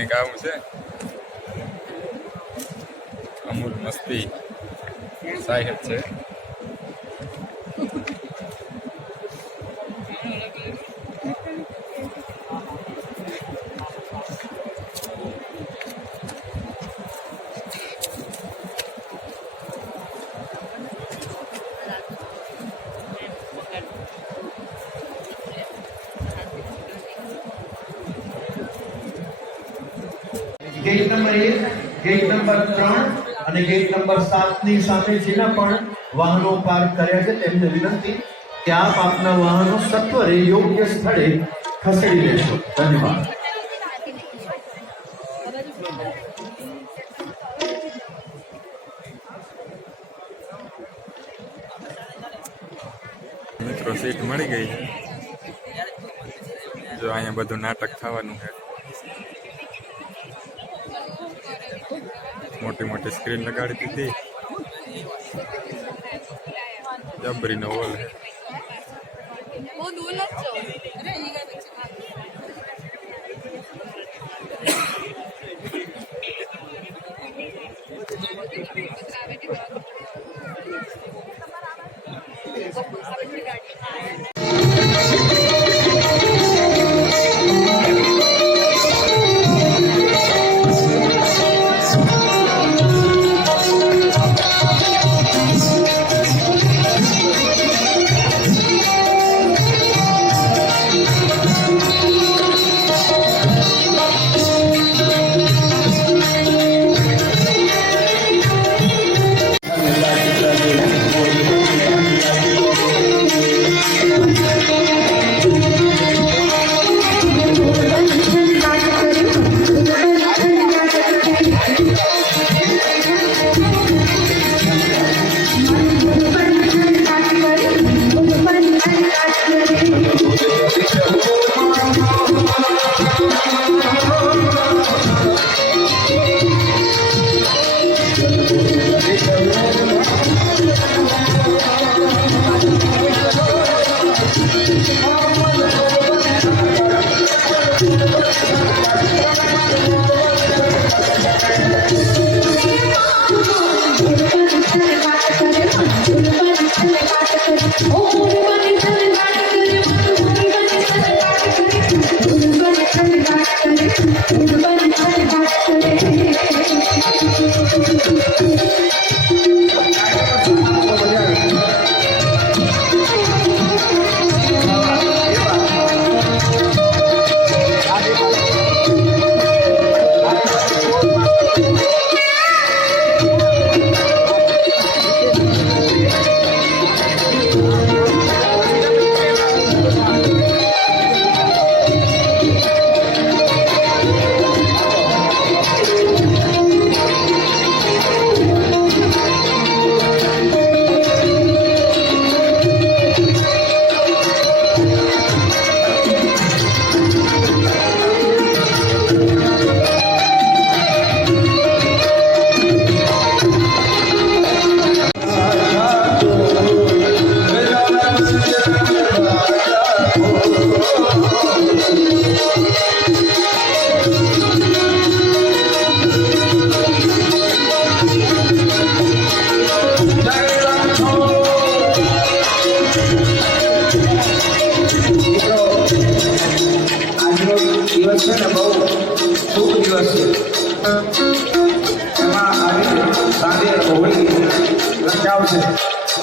કંઈક આવું છે. અમૂલ મસ્તી સાહેબ છે. ગેટ નંબર 1, ગેટ નંબર 3 અને ગેટ નંબર 7 ની સામે જેના પણ વાહનો પાર્ક કર્યા છે તેમને વિનંતી કે આપ આપના વાહનો સત્વરે યોગ્ય સ્થળે ખસેડી લેશો. ધન્યવાદ. મિત્રો સીટ મળી ગઈ છે. જો અહીંયા બધું નાટક થવાનું છે. મોટી મોટી સ્ક્રીન લગાડી દીધી. જબરીનો હોલ છે.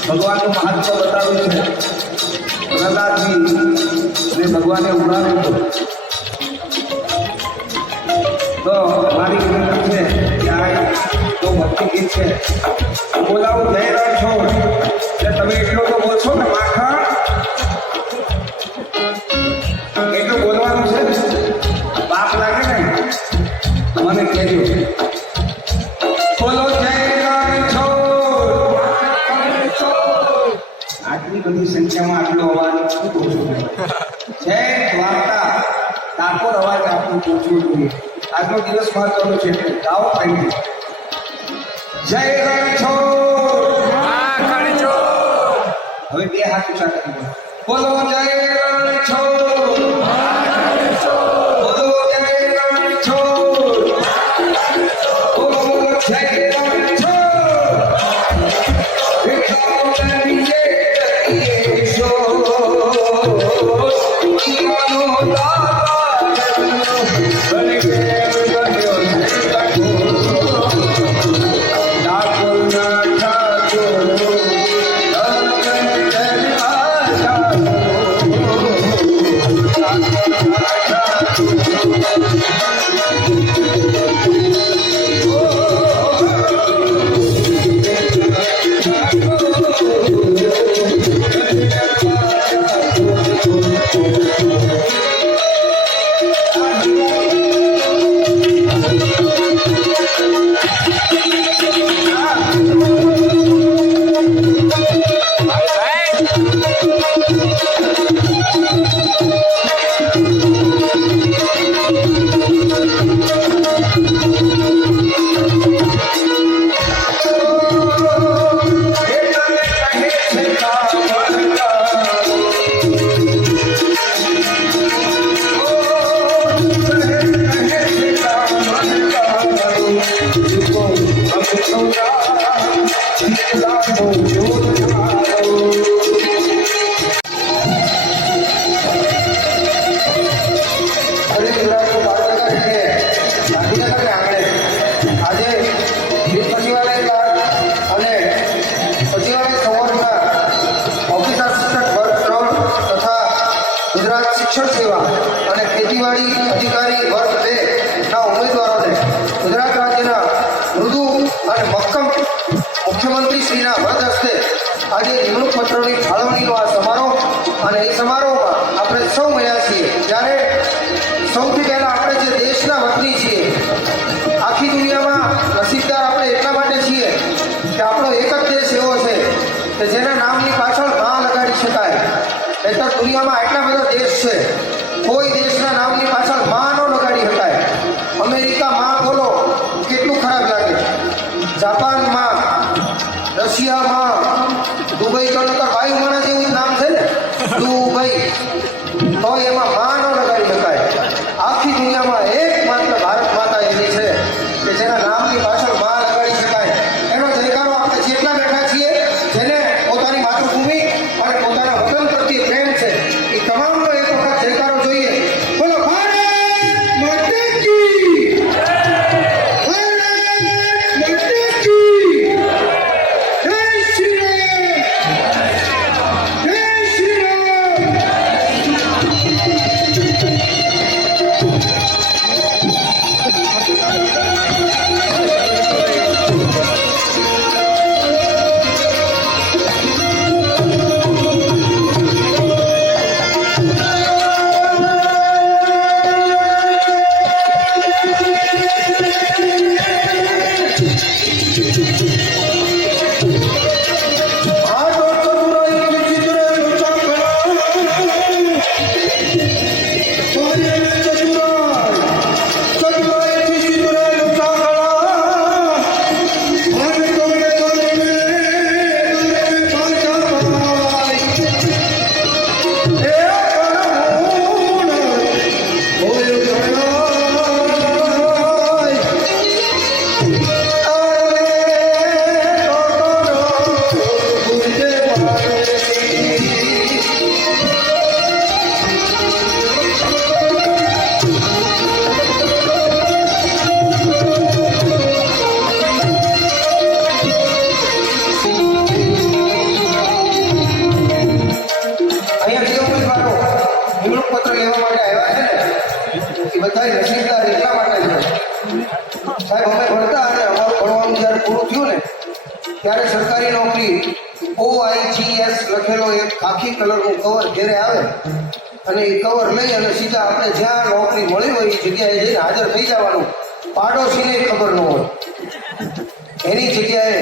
ભગવાનનું મહાત્મ્ય બતાવ્યું છે. પ્રહલાદજી ભગવાને ઉડાવ્યો તો મારી વિનંતી છે કે આ જો ભક્તિ ગીત છે બોલાવું જઈ રહ્યો છો એટલે તમે એટલો તો બોલશો ને માખણ એટલું બોલવાનું છે. પાપ લાગે ને મને કહેજો. બોલો જય આટલી બધી સંખ્યામાં આટલો અવાજ શું પહોંચવો જય દ્વારકા ડાકોર અવાજ આપણું પહોંચવો જોઈએ. આજનો દિવસ મહત્વનો છે એટલે ગાઓ કઈ જય રણછોડ. હવે બે હાથ ઊંચા કરી દો. બોલો જય રણછોડ. બોલો જય રણછોડ. અને મક્કમ મુખ્યમંત્રી શ્રીના વરદ હસ્તે આજે નિમણૂક પત્રોની ફાળવણીનો આ સમારોહ, અને એ સમારોહમાં આપણે સૌ મળ્યા છીએ ત્યારે સૌથી પહેલા આપણે જે દેશના વતની છીએ, આખી દુનિયામાં નસીબદાર આપણે એટલા માટે છીએ કે આપણો એક જ દેશ એવો છે કે જેના નામની પાછળ માં લગાડી શકાય. નહીંતર દુનિયામાં એટલા બધા દેશ છે, કોઈ દેશના નામની પાછળ માં ન લગાડી શકાય. અમેરિકા માં બોલો કેટલું ખરાબ લાગે, જાપાન માં, રશિયા માં, દુબઈ તો નકર વાયુમાના જેવું જ નામ છે ને, દુબઈ, તો એમાં માં ન લગાડી શકાય. આખી દુનિયામાં એકમાત્ર ભારત માતા એવી છે કે જેના નામની પાછળ માં લગાડી શકાય. એનો જયકારો આપણે જેટલા બેઠા છીએ, જેને પોતાની માતૃભૂમિ અને પોતાના વતન પ્રત્યે પ્રેમ છે, એ તમામનો એક વખત જયકારો જોઈએ. બોલો ભારત માતા કી! ભારત માતા કી! જય શ્રી રામ! જય શ્રી રામ! ત્યારે સરકારી નોકરી OIGS લખેલો એક ખાખી કલરનું કવર ઘેરે આવે અને એ કવર લઈ અને સીધા આપણે જ્યાં નોકરી મળી હોય એ જગ્યાએ જઈને હાજર થઈ જવાનું. પાડોશીને ખબર ન હોય. એની જગ્યાએ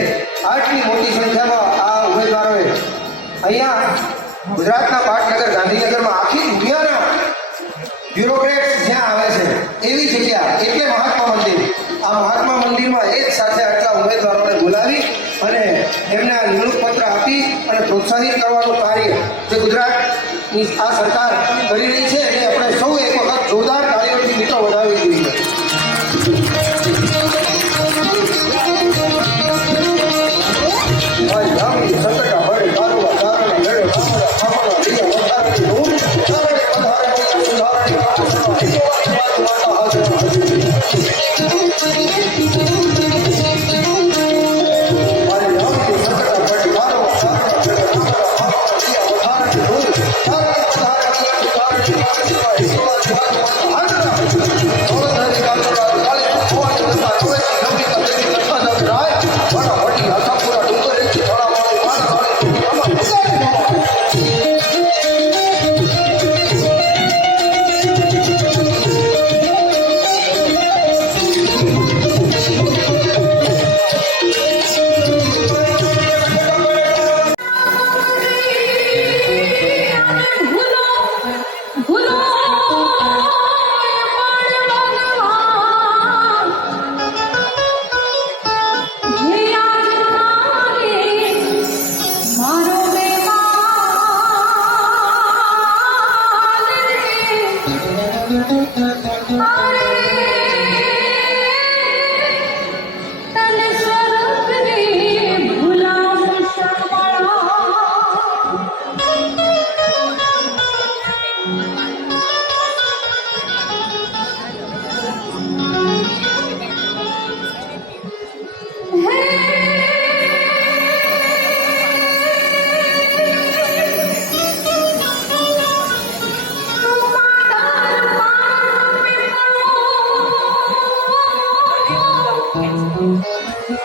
આટલી મોટી સંખ્યામાં આ ઉમેદવારોએ અહીંયા ગુજરાતના પાટનગર ગાંધીનગરમાં આખી દુનિયાના બ્યુરોક્રેટ્સ જ્યાં આવે છે એવી જગ્યા, એટલે મહાત્મા મંદિર. આ મહાત્મા મંદિરમાં એક સાથે આટલા ઉમેદવારોને બોલાવી અને એમને નિમણૂક પત્ર આપી અને પ્રોત્સાહિત કરવાનું કાર્ય જે ગુજરાતની આ સરકાર કરી રહી છે એને આપણે સૌ એક વખત જોરદાર તાળીઓથી મિત્રો વધાવી જોઈએ.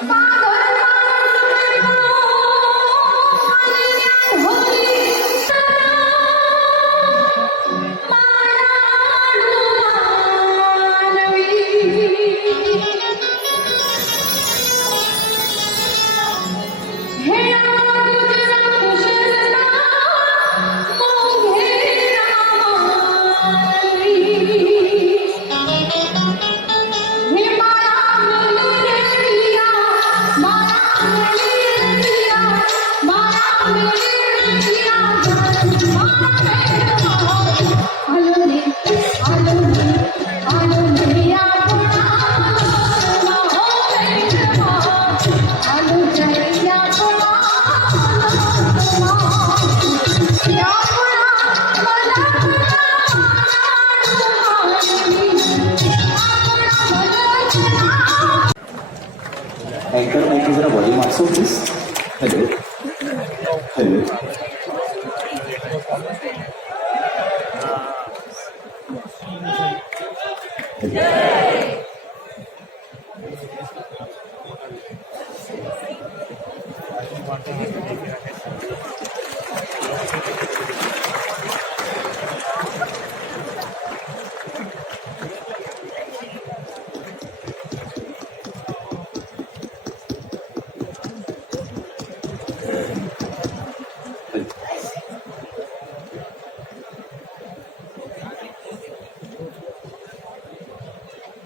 Father. एंकर माइक की जरा वॉल्यूम आपसो प्लीज। हेलो हेलो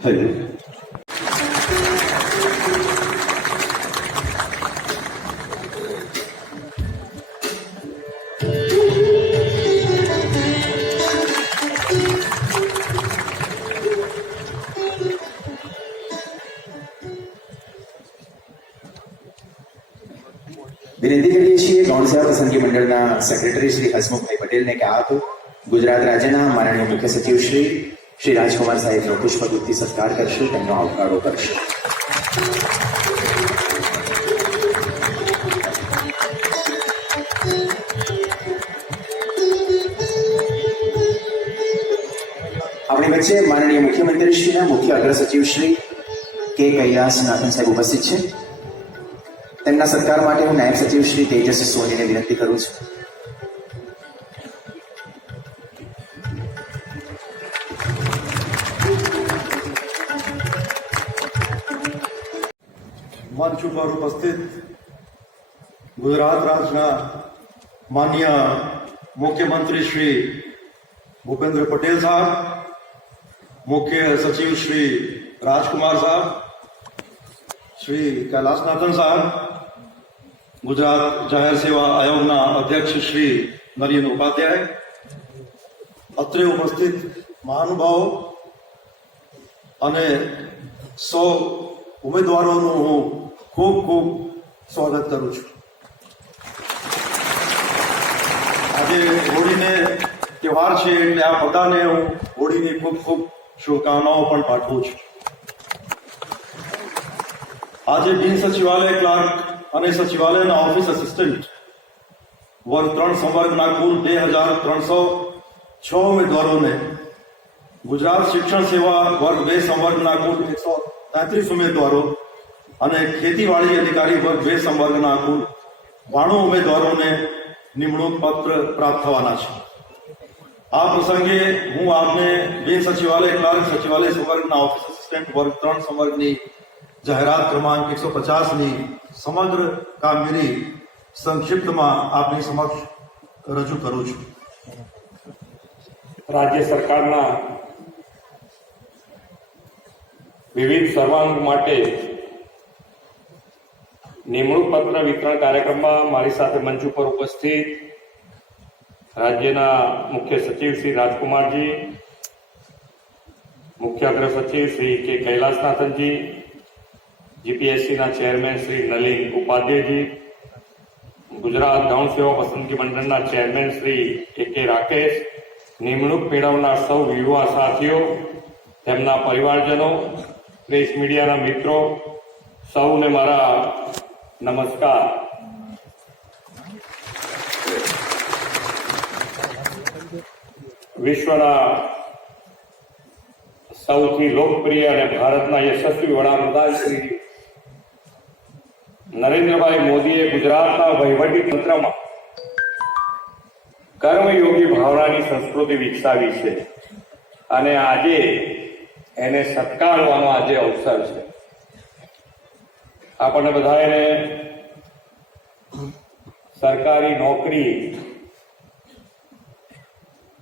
हेलो વિનંતી કરીએ છીએ ગૌણ સેવા પસંદગી મંડળના સેક્રેટરી શ્રી હસમુખભાઈ પટેલને કે આપ ગુજરાત રાજ્યના માનનીય મુખ્ય સચિવ શ્રી રાજકુમાર સાહેબનો પુષ્પગુચ્છથી સત્કાર કરશે, તેમનો આવકારો કરશે. આપણી વચ્ચે માનનીય મુખ્યમંત્રીશ્રીના મુખ્ય અગ્ર સચિવ શ્રી કે કૈલાસનાથન સાહેબ ઉપસ્થિત છે. તેમના સત્કાર માટે હું નાયબ સચિવ શ્રી તેજસ સોનીને વિનંતી કરું છું. મંચ ઉપર ઉપસ્થિત ગુજરાત રાજ્યના માન્ય મુખ્યમંત્રી શ્રી ભૂપેન્દ્ર પટેલ સાહેબ, મુખ્ય સચિવ શ્રી રાજકુમાર સાહેબ, શ્રી કૈલાસનાથન સાહેબ, ગુજરાત જાહેર સેવા આયોગના અધ્યક્ષ શ્રી નરેન્દ્ર ઉપાધ્યાય, અત્રે ઉપસ્થિત મહાનુભાવો અને સૌ ઉમેદવારોનું હું ખૂબ ખૂબ સ્વાગત કરું છું. આજે હોળીને તહેવાર છે એટલે આ બધાને હું હોળીની ખૂબ ખૂબ શુભકામનાઓ પણ પાઠવું છું. આજે બિન સચિવાલય ક્લાર્ક અને સચિવાલયના ઓફિસ આસિસ્ટન્ટ વર્ગ 3 સંવર્ગના કુલ 2306 ઉમેદવારોને, ગુજરાત શિક્ષણ સેવા વર્ગ 2 સંવર્ગના કુલ 133 ઉમેદવારો અને ખેતીવાડી અધિકારી વર્ગ 2 સંવર્ગના કુલ 92 ઉમેદવારોને નિમણૂક પત્ર પ્રાપ્ત થવાના છે. આ પ્રસંગે હું આપને બિન સચિવાલય ક્લાર્ક સચિવાલય સંવર્ગના ઓફિસ આસિસ્ટન્ટ વર્ગ 3 સંવર્ગની જાહેરાત ક્રમાંક 150ની સમગ્ર કામગીરી સંક્ષિપ્તમાં આપની સમક્ષ રજૂ કરું છું. રાજ્ય સરકારના વિવિધ સર્વાંગ માટે નિમણૂક પત્ર વિતરણ કાર્યક્રમમાં મારી સાથે મંચ ઉપર ઉપસ્થિત રાજ્યના મુખ્ય સચિવ શ્રી રાજકુમારજી, મુખ્ય અગ્ર સચિવ શ્રી કે કૈલાસનાથનજી, જીપીએસસીના ચેરમેન શ્રી નલિન ઉપાધ્યાયજી, ગુજરાત ગૌણ સેવા પસંદગી મંડળના ચેરમેન શ્રી કે રાકેશ, નિમણૂક મેળવનાર સૌ યુવા સાથીઓ, તેમના પરિવારજનો, પ્રેસ મીડિયાના મિત્રો, સૌને મારા નમસ્કાર. વિશ્વના સૌથી લોકપ્રિય અને ભારતના યશસ્વી વડાપ્રધાન શ્રી નરેન્દ્રભાઈ મોદીએ ગુજરાતના વહીવટી તંત્રમાં કર્મયોગી ભાવનાની સંસ્કૃતિ વિકસાવી છે અને આજે એને સત્કારવાનો આજે અવસર છે. આપણને બધાને સરકારી નોકરી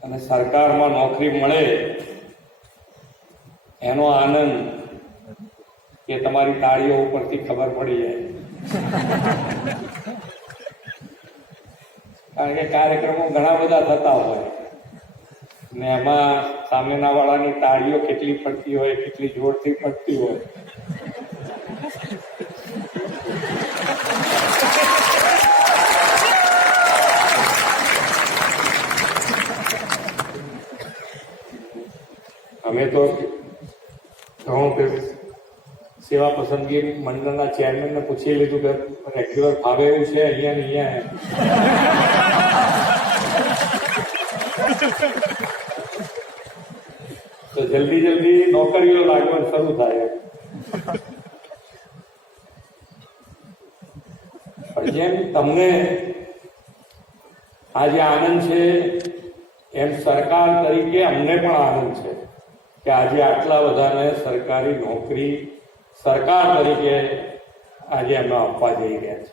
અને સરકારમાં નોકરી મળે એનો આનંદ કે તમારી તાળીઓ ઉપરથી ખબર પડી જાય. કારણ કે કાર્યક્રમો ઘણા બધા થતા હોય ને એમાં સામેના વાળાની તાળીઓ કેટલી પડતી હોય, કેટલી જોરથી પડતી હોય. અમે તો સેવા સેવા પસંદગી મંડળના ચેરમેનને પૂછી લીધું કે રેગ્યુલર ફાવે એવું છે અહીંયા ને અહીંયા. તો જલ્દી જલ્દી નોકરીઓ લાગવાનું શરૂ થાય. પણ જેમ તમને આજે આનંદ છે એમ સરકાર તરીકે અમને પણ આનંદ છે કે આજે આટલા બધાને સરકારી નોકરી સરકાર તરીકે આજે અમે આપવા જઈ રહ્યા છે.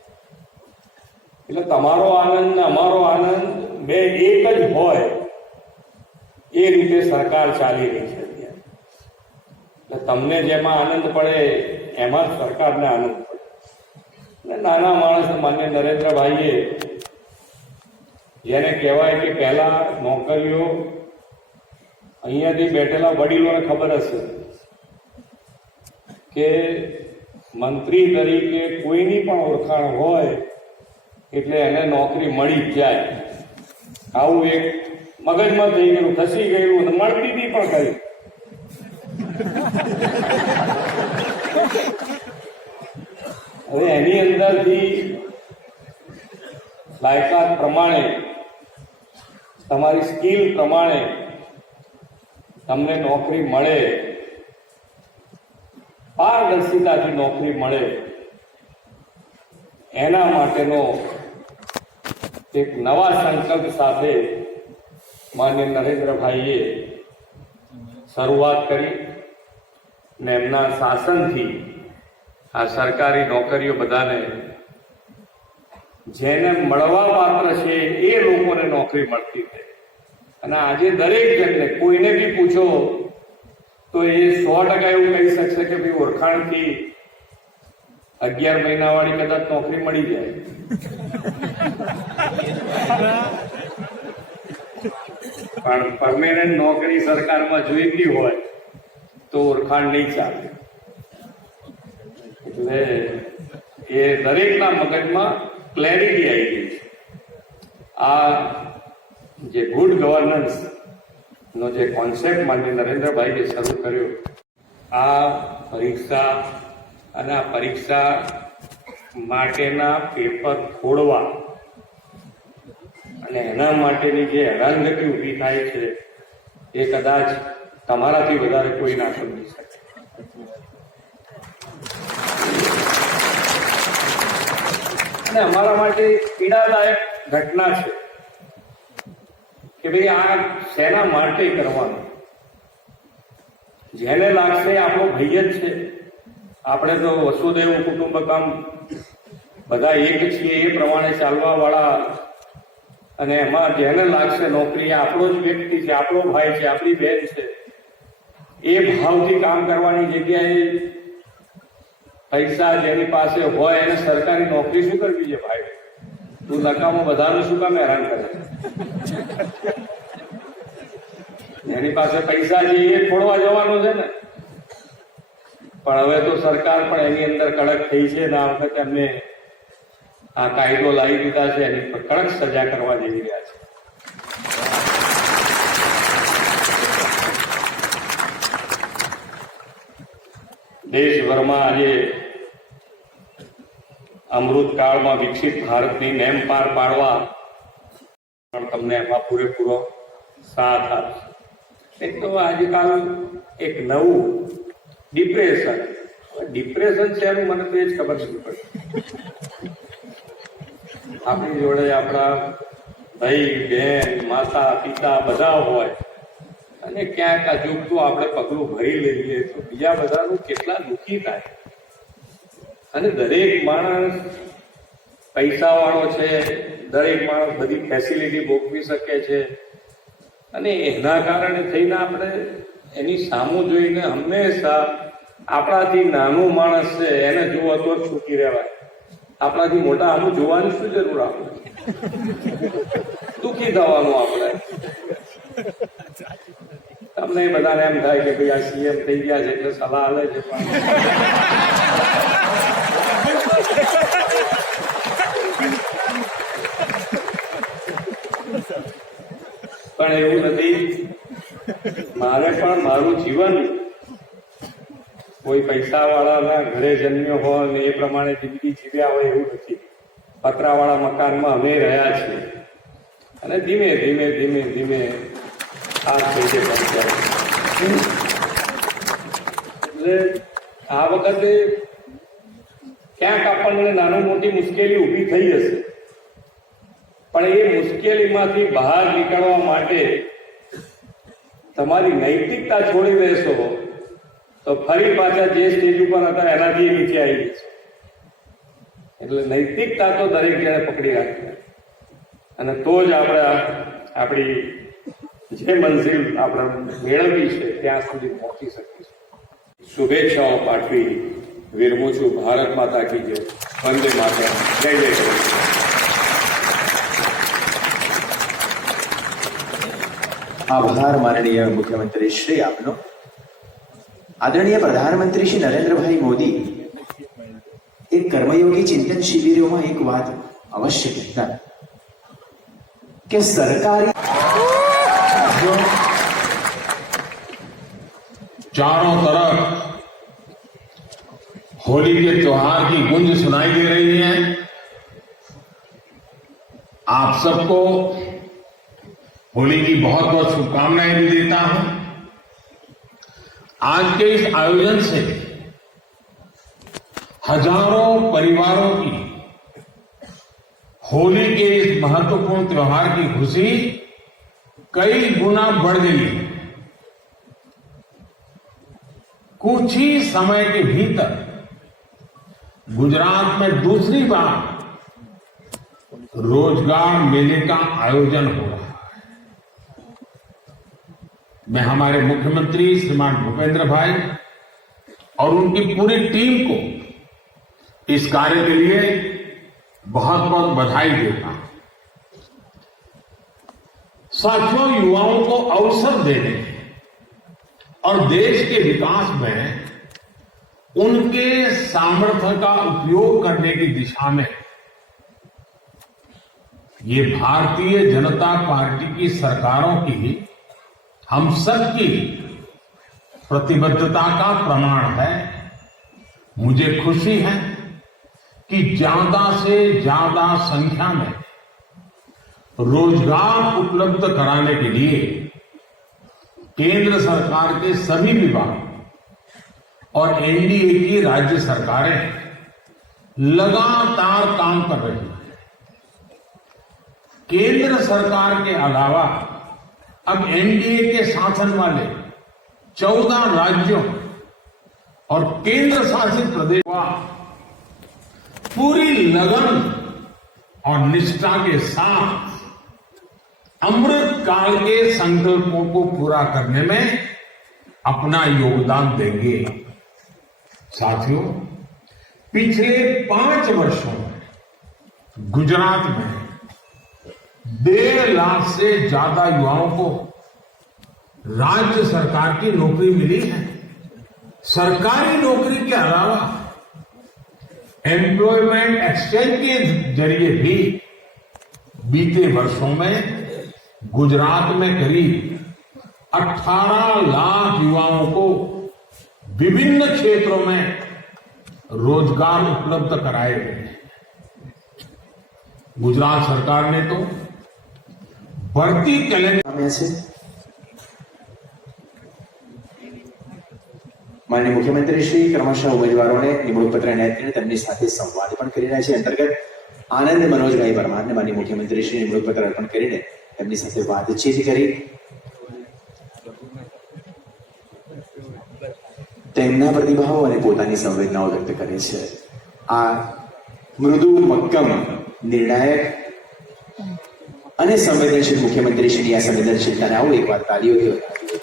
એટલે તમારો આનંદ ને અમારો આનંદ બે એક જ હોય એ રીતે સરકાર ચાલી રહી છે અત્યારે. એટલે તમને જેમાં આનંદ પડે એમાં જ સરકારને આનંદ પડે. અને નાના માણસ માન્ય નરેન્દ્રભાઈએ જેને કહેવાય કે પહેલા નોકરીઓ અહીંયાથી બેઠેલા વડીલોને ખબર હશે કે મંત્રી તરીકે કોઈની પણ ઓળખાણ હોય એટલે એને નોકરી મળી જ જાય. આવું એક મગજમાં થઈ ગયેલું, ખસી ગયેલું અને મળતી હતી પણ કરી. હવે એની અંદરથી લાયકાત પ્રમાણે તમારી સ્કિલ પ્રમાણે તમને નોકરી મળે, પારદર્શિતાથી નોકરી મળે, એના માટેનો એક નવા સંકલ્પ સાથે માન્ય નરેન્દ્રભાઈએ શરૂઆત કરી ને એમના શાસનથી આ સરકારી નોકરીઓ બધાને જેને મળવા પાત્ર છે એ લોકોને નોકરી મળતી થઈ. અને આજે દરેક જણને કોઈને બી પૂછો તો એ 100% એવું કહી શકશે કે ભાઈ ઓળખાણથી 11 મહિનાવાળી કદાચ નોકરી મળી જાય. પણ પરમેનન્ટ નોકરી સરકારમાં જોઈતી હોય તો ઓળખાણ નહીં ચાલે. એટલે એ દરેકના મગજમાં ક્લેરિટી આવી ગઈ છે. આ જે ગુડ ગવર્નન્સ નો જે કોન્સેપ્ટ માન્ય નરેન્દ્રભાઈએ શરૂ કર્યો, આ પરીક્ષા અને આ પરીક્ષા માટેના પેપર ખોડવા અને એના માટેની જે હેરાનગતિ ઊભી થાય છે એ કદાચ તમારાથી વધારે કોઈ ના સમજી શકે. અને અમારા માટે પીડાદાયક ઘટના છે કે ભાઈ આ શેના માટે કરવાનું. જેને લાગશે આપણો ભાઈ જ છે, આપણે તો વસુદેવ કુટુંબકમ બધા એક છીએ એ પ્રમાણે ચાલવા વાળા, અને એમાં જેને લાગશે નોકરી આપણો જ વ્યક્તિ છે, આપણો ભાઈ છે, આપણી બહેન છે, એ ભાવથી કામ કરવાની જગ્યાએ પૈસા જેની પાસે હોય એને સરકારી નોકરી શું કરવી છે ભાઈ? તું નકામો બધાનું શું કામ હેરાન કરે? એની પાસે પૈસા છે એ છોડવા જવાનું છે ને. પણ હવે તો સરકાર પણ એની અંદર કડક થઈ છે ને આ વખતે અમને આ કાયદો લાવી દીધા છે, એની પર કડક સજા કરવા જઈ રહ્યા છે. દેશભરમાં આજે અમૃતકાળમાં વિકસિત ભારતની નેમ પાર પાડવા પણ તમને એમાં પૂરેપૂરો સાથ આપશે. એક તો આજકાલ એક નવું ડિપ્રેશન છે એનું મને તો એ જ ખબર નથી પડતી. આપણી જોડે આપણા ભાઈ બહેન માતા પિતા બધા હોય અને ક્યાંક અજુગતું આપણે પગલું ભરી લઈએ તો બીજા બધાનું કેટલા દુઃખી થાય. અને દરેક માણસ પૈસા વાળો છે, દરેક માણસ બધી ફેસિલિટી ભોગવી શકે છે, અને એના કારણે થઈને આપણે એની સામું જોઈને હંમેશા આપણાથી નાનું માણસ છે એને જોવો તો જ સુખી રહેવાય. આપણાથી મોટા આનું જોવાની શું જરૂર? આપણે દુઃખી થવાનું. આપણે તમને બધાને એમ થાય કે ભાઈ આ સીએમ થઈ ગયા છે એટલે સલાહ આલે છે, પણ એવું નથી. મારે પણ મારું જીવન કોઈ પૈસાવાળાના ઘરે જન્મ્યો હોય ને એ પ્રમાણે જિંદગી જીવ્યા હોય એવું નથી. પતરાવાળા મકાનમાં અમે રહ્યા છીએ અને ધીમે ધીમે ધીમે ધીમે આ થઈ જાય. એટલે આ વખતે ક્યાંક આપણને નાની મોટી મુશ્કેલી ઊભી થઈ હશે, પણ એ મુશ્કેલીમાંથી બહાર નીકળવા માટે તમારી નૈતિકતા છોડી દેશો તો ફરી પાછા જે સ્ટેજ ઉપર હતા એનાથી નીચે આવી જશે. એટલે નૈતિકતા તો દરેક જણે પકડી રાખવી અને તો જ આપણે આપણી જે મંઝિલ આપણે મેળવી છે ત્યાં સુધી પહોંચી શકીશું. શુભેચ્છાઓ પાઠવી વિરમું છું. ભારત માતા કી જય. વંદે માતરમ. જય જય શ્રી. આભાર માનનીય મુખ્યમંત્રી શ્રી આપનો. આદરણીય પ્રધાનમંત્રી શ્રી નરેન્દ્રભાઈ મોદી એક કર્મયોગી ચિંતન શિબિરોમાં એક વાત અવશ્ય કહેતા કે સરકારી चारों तरफ होली के त्योहार की गूंज सुनाई दे रही है। आप सबको होली की बहुत बहुत शुभकामनाएं भी देता हूं। आज के इस आयोजन से हजारों परिवारों की होली के इस महत्वपूर्ण त्योहार की खुशी कई गुना बढ़ गई है। कुछ ही समय के भीतर गुजरात में दूसरी बार रोजगार मेले का आयोजन हो रहा है। मैं हमारे मुख्यमंत्री श्रीमान भूपेंद्र भाई और उनकी पूरी टीम को इस कार्य के लिए बहुत बहुत बधाई देता हूं। साथियों, युवाओं को अवसर देने और देश के विकास में उनके सामर्थ्य का उपयोग करने की दिशा में ये भारतीय जनता पार्टी की सरकारों की हम सबकी प्रतिबद्धता का प्रमाण है। मुझे खुशी है कि ज्यादा से ज्यादा संख्या में रोजगार उपलब्ध कराने के लिए केंद्र सरकार के सभी विभाग और एनडीए की राज्य सरकारें लगातार काम कर रही हैं। केंद्र सरकार के अलावा अब एनडीए के शासन वाले 14 राज्यों और केंद्र शासित प्रदेश पूरी लगन और निष्ठा के साथ अमृत काल के संकल्पों को पूरा करने में अपना योगदान देंगे। साथियों, पिछले 5 वर्षों में गुजरात में 1.5 लाख से ज्यादा युवाओं को राज्य सरकार की नौकरी मिली है। सरकारी नौकरी के अलावा एम्प्लॉयमेंट एक्सचेंज के जरिए भी बीते वर्षों में गुजरात में करीब 18 लाख युवाओं को विभिन्न क्षेत्रों में रोजगार उपलब्ध कराए गए। गुजरात सरकार ने तो बढ़ती कैलेंडर છે માનનીય મુખ્યમંત્રી શ્રી ક્રમશઃ ઉમેદવારોને નિમણૂક પત્ર એનાયત કરીને તેમની સાથે સંવાદ પણ કરી રહ્યા છે। અંતર્ગત આનંદ મનોજભાઈ પરમારને માનનીય મુખ્યમંત્રી શ્રી નિમણૂક પત્ર અર્પણ કરીને તેમની સાથે વાતચીત કરી તેમના પ્રતિભાવો અને પોતાની સંવેદનાઓ વ્યક્ત કરે છે। આ મૃદુ મક્કમ નિર્ણાયક અને સંવેદનશીલ મુખ્યમંત્રી શ્રીની આ સંવેદનશીલતાને આવો એકવાર તાલીઓથી વધાવીએ।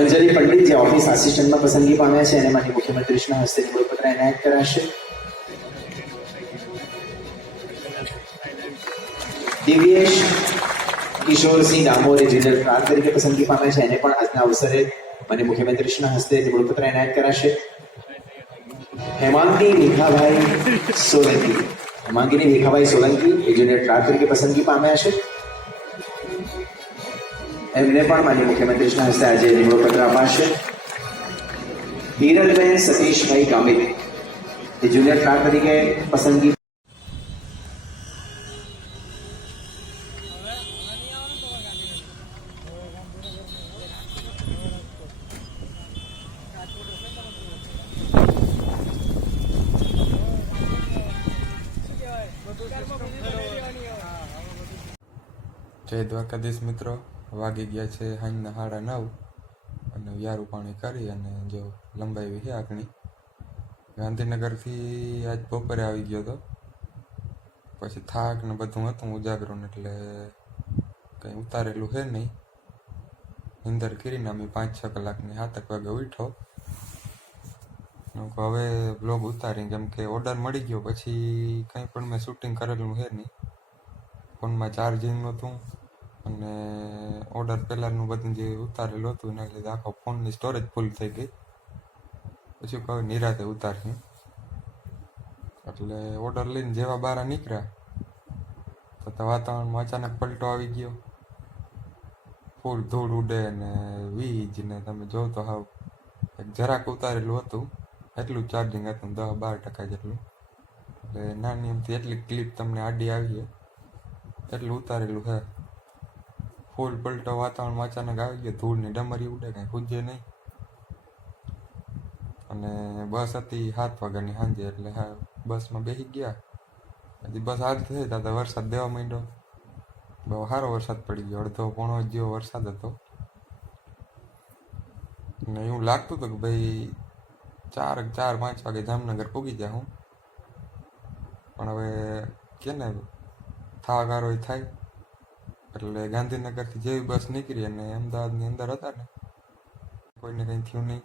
અંજલિ પંડિત જે ઓફિસ આસિસ્ટન્ટમાં પસંદગી પામ્યા છે એને માટે મુખ્યમંત્રીશ્રીના હસ્તે નિમણૂક પત્ર એનાયત કરાશે। દિવ્યેશ કિશોરસિંહ ડામોરે જનરલ ક્લાર્ક તરીકે પસંદગી પામ્યા છે એને પણ આજના અવસરે મને મુખ્યમંત્રીશ્રીના હસ્તે નિમણૂક પત્ર એનાયત કરાશે। हेमांगी भीखाभाई सोलंकी हेमांगीनी भीखाभाई सोलंकी ए जूनियर क्लार्क तरीके पसंदगी पाम्या छे। એમને પણ માનનીય મુખ્યમંત્રીશ્રીના હસ્તે આજે નિમણૂક પત્ર અપાશે. હિરલબેન સતીશભાઈ ગામિત એ જુનિયર ક્લાર્ક તરીકે પસંદગી. જય દ્વારકાધીશ મિત્રો, વાગી ગયા છે સાંજના 9:30 અને વ્યારું પાણી કરી અને જો લંબાવી છે આંકણી. ગાંધીનગરથી આજ બપોરે આવી ગયો હતો, પછી થાક ને બધું હતું ઉજાગરો ને એટલે કંઈ ઉતારેલું છે નહીં. નીંદર કરીને અમે 5-6 કલાકની 7 વાગે ઉઠ્યો. હવે બ્લોગ ઉતારી, કેમ કે ઓર્ડર મળી ગયો પછી કંઈ પણ મેં શૂટિંગ કરેલું છે નહીં. ફોનમાં ચાર્જિંગ નહોતું અને ઓર્ડર પહેલાંનું બધું જે ઉતારેલું હતું એના લીધે આખો ફોનની સ્ટોરેજ ફૂલ થઈ ગઈ. પછી કહું નિરાતે ઉતાર્યું, એટલે ઓર્ડર લઈને જેવા બહાર નીકળ્યા તો વાતાવરણમાં અચાનક પલટો આવી ગયો. ફૂલ ધૂળ ઉડે ને વીજ ને તમે જો તો હાવ જરાક ઉતારેલું હતું એટલું ચાર્જિંગ હતું 10-12% જેટલું. એટલે નાની એમથી એટલી ક્લિપ તમને આડી આવીએ એટલું ઉતારેલું છે. ફૂલ પલટો વાતાવરણમાં અચાનક આવી ગયો, ધૂળની ડમરી ઉડે, કાંઈ ખૂજે નહીં. અને બસ હતી 7 વાગ્યાની સાંજે, એટલે હા બસમાં બેસી ગયા. હજી બસ હાથ થઈ ત્યાં વરસાદ દેવા માંડ્યો. બહુ સારો વરસાદ પડી ગયો, અડધો પોણો જેવો વરસાદ હતો. ને એવું લાગતું હતું કે ભાઈ 4-5 વાગે જામનગર પૂગી જાય હું. પણ હવે કે ને થવા ગારો એ થાય. એટલે ગાંધીનગરથી જેવી બસ નીકળી અને અમદાવાદની અંદર હતા ને કોઈને કંઈ થયું નહીં,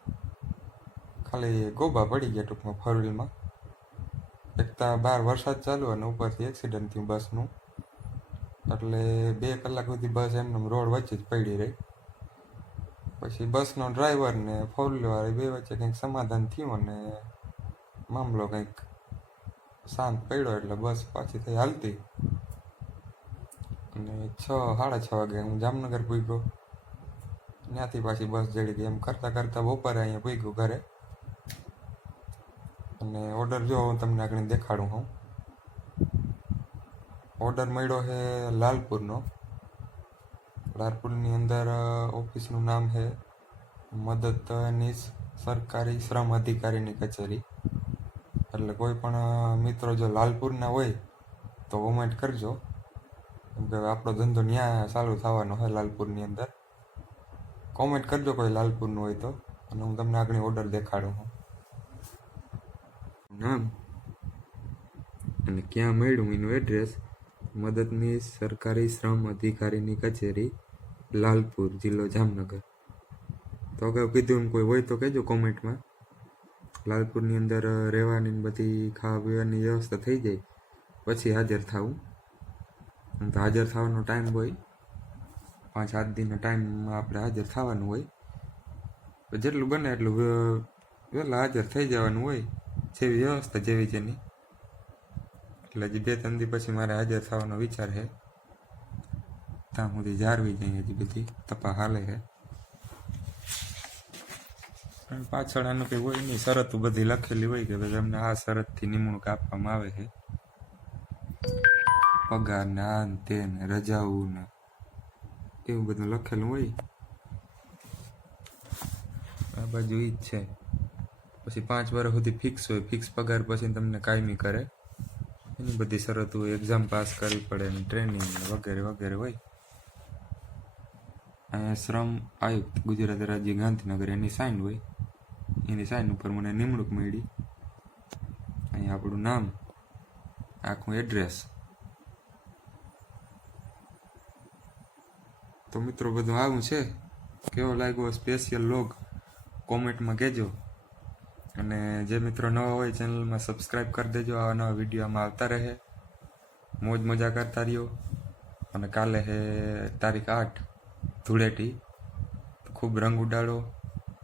ખાલી ગોબા પડી ગયા ટૂંકમાં ફોરવ્હીલમાં. એકતા બહાર વરસાદ ચાલુ અને ઉપરથી એક્સિડન્ટ થયું બસનું. એટલે 2 કલાક સુધી બસ એમને રોડ વચ્ચે જ પડી રહી. પછી બસનો ડ્રાઈવર ને ફોરવ્હીલવાળી બે વચ્ચે કંઈક સમાધાન થયું અને મામલો કંઈક શાંત પડ્યો, એટલે બસ પાછી થઈ હાલતી. અને 6-6:30 વાગે હું જામનગર પૂગ્યો. ત્યાંથી પાછી બસ જડી ગઈ. એમ કરતાં કરતાં બપોરે અહીંયા પૂગ્યું ઘરે. અને ઓર્ડર જો હું તમને આગળ દેખાડું હું. ઓર્ડર મળ્યો છે લાલપુરનો. લાલપુરની અંદર ઓફિસનું નામ છે મદદનીશ સરકારી શ્રમ અધિકારીની કચેરી. એટલે કોઈ પણ મિત્રો જો લાલપુરના હોય તો કોમેન્ટ કરજો, કેમ કે આપણો ધંધો ત્યાં ચાલુ થવાનો છે લાલપુરની અંદર. કોમેન્ટ કરજો કોઈ લાલપુરનું હોય તો, અને હું તમને આગળ ઓર્ડર દેખાડું હું. નામ અને ક્યાં મળ્યું એનું એડ્રેસ: મદદનીશ સરકારી શ્રમ અધિકારીની કચેરી, લાલપુર, જિલ્લો જામનગર. તો અગાઉ કીધું એમ કોઈ હોય તો કહેજો કોમેન્ટમાં. લાલપુરની અંદર રહેવાની બધી ખાવા પીવાની વ્યવસ્થા થઈ જાય પછી હાજર થવું. તો હાજર થવાનો ટાઈમ હોય 5-7 દિનના ટાઈમમાં આપણે હાજર થવાનું હોય. જેટલું બને એટલું વહેલા હાજર થઈ જવાનું હોય, જેવી વ્યવસ્થા જેવી જેની. એટલે હજી 2-3 દી પછી મારે હાજર થવાનો વિચાર છે. ત્યાં સુધી જાળવી જાય, હજી બધી તપા હાલે છે. પાછળ આનું કંઈ હોય નહીં, શરતો બધી લખેલી હોય કે ભાઈ તમને આ શરતથી નિમણૂક આપવામાં આવે છે. પગાર ને આ ને તે ને રજાઓ ને એવું બધું લખેલું હોય. આ બાજુ ઈ જ છે. પછી 5 વર્ષ સુધી ફિક્સ હોય, ફિક્સ પગાર પછી તમને કાયમી કરે. એની બધી શરતો હોય, એક્ઝામ પાસ કરવી પડે ને ટ્રેનિંગ વગેરે વગેરે હોય. અહીંયા શ્રમ આયુક્ત ગુજરાત રાજ્ય ગાંધીનગર એની સાઇન હોય. એની સાઇન ઉપર મને નિમણૂક મળી. અહીંયા આપણું નામ, આખું એડ્રેસ. તો મિત્રો બધું આવું છે. કેવો લાગ્યો સ્પેશિયલ લોગ કોમેન્ટમાં કહેજો. અને જે મિત્રો નવા હોય ચેનલમાં સબસ્ક્રાઈબ કરી દેજો. આવા નવા વિડીયો આમાં આવતા રહે. મોજ મજા કરતા રહ્યો. અને કાલે છે તારીખ 8 ધૂળેટી. ખૂબ રંગ ઉડાડો.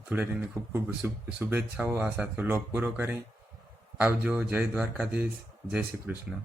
ધૂળેટીની ખૂબ ખૂબ શુભેચ્છાઓ. આ સાથે વ્લોગ પૂરો કરી આવજો. જય દ્વારકાધીશ, જય શ્રી કૃષ્ણ.